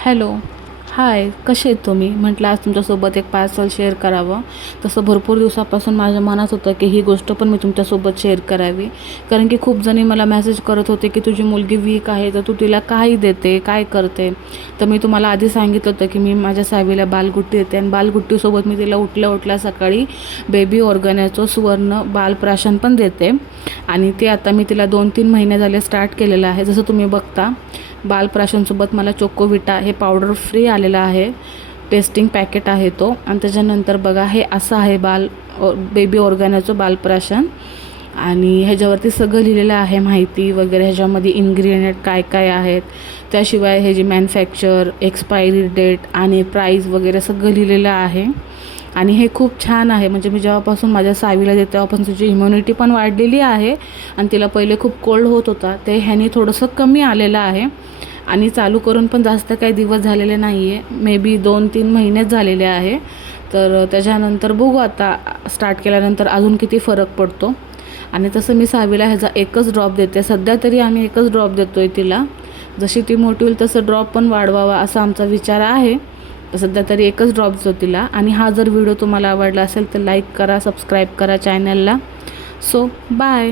Hello. हाय, कसे आहेत तुम्ही? म्हटलं आज तुमच्यासोबत एक पार्सल शेअर करावं. तसं भरपूर दिवसापासून माझ्या मनात होतं की ही गोष्ट पण मी तुमच्यासोबत शेअर करावी. कारण की खूप जणी मला मेसेज करत होते की तुझी मुलगी वीक आहे, तर तू तिला काय देते, काय करते? तर मी तुम्हाला आधी सांगितलं होतं की मी माझ्या सावीला बालगुट्टी देते आणि बालगुट्टीसोबत मी तिला उठल्या उठल्या सकाळी बेबी ऑर्गॅनाचं सुवर्ण बालप्राशन पण देते. आणि ते आता मी तिला 2-3 महिने झाले स्टार्ट केलेलं आहे. जसं तुम्ही बघता, बालप्राशनसोबत मला चोकोविटा हे पावडर फ्री आलेला आहे. टेस्टिंग पॅकेट आहे तो. आणि त्याच्यानंतर बघा, हे असं आहे बेबी ऑर्गॅनाचं बालप्राशन. आणि ह्याच्यावरती सगळं लिहिलेलं आहे, माहिती वगैरे, ह्याच्यामध्ये इन्ग्रेडियंट काय काय आहेत. त्याशिवाय ह्याची मॅन्युफॅक्चर, एक्सपायरी डेट आणि प्राईस वगैरे सगळं लिहिलेलं आहे. आणि हे खूप छान आहे. म्हणजे मी जेव्हापासून माझ्या सावीला देते तेव्हापासून तिची इम्युनिटी पण वाढलेली आहे. आणि तिला पहिले खूप कोल्ड होत होता, ते ह्यानी थोडंसं कमी आलेलं आहे. आणि चालू करून पण जास्त काही दिवस झालेले नाही आहे, मे बी 2-3 महिनेच झालेले आहे. तर त्याच्यानंतर बघू आता स्टार्ट केल्यानंतर अजून किती फरक पडतो. आणि तसं मी सावीला ह्याचा एकच ड्रॉप देते सध्या तरी. आम्ही एकच ड्रॉप देतो आहे तिला. जशी ती मोठी होईल तसं ड्रॉप पण वाढवावा असा आमचा विचार आहे. सध्या तरी एकच ड्रॉप देतो तिला. आणि हा जर व्हिडिओ तुम्हाला आवडला असेल तर लाईक करा, सबस्क्राईब करा चॅनलला. So bye.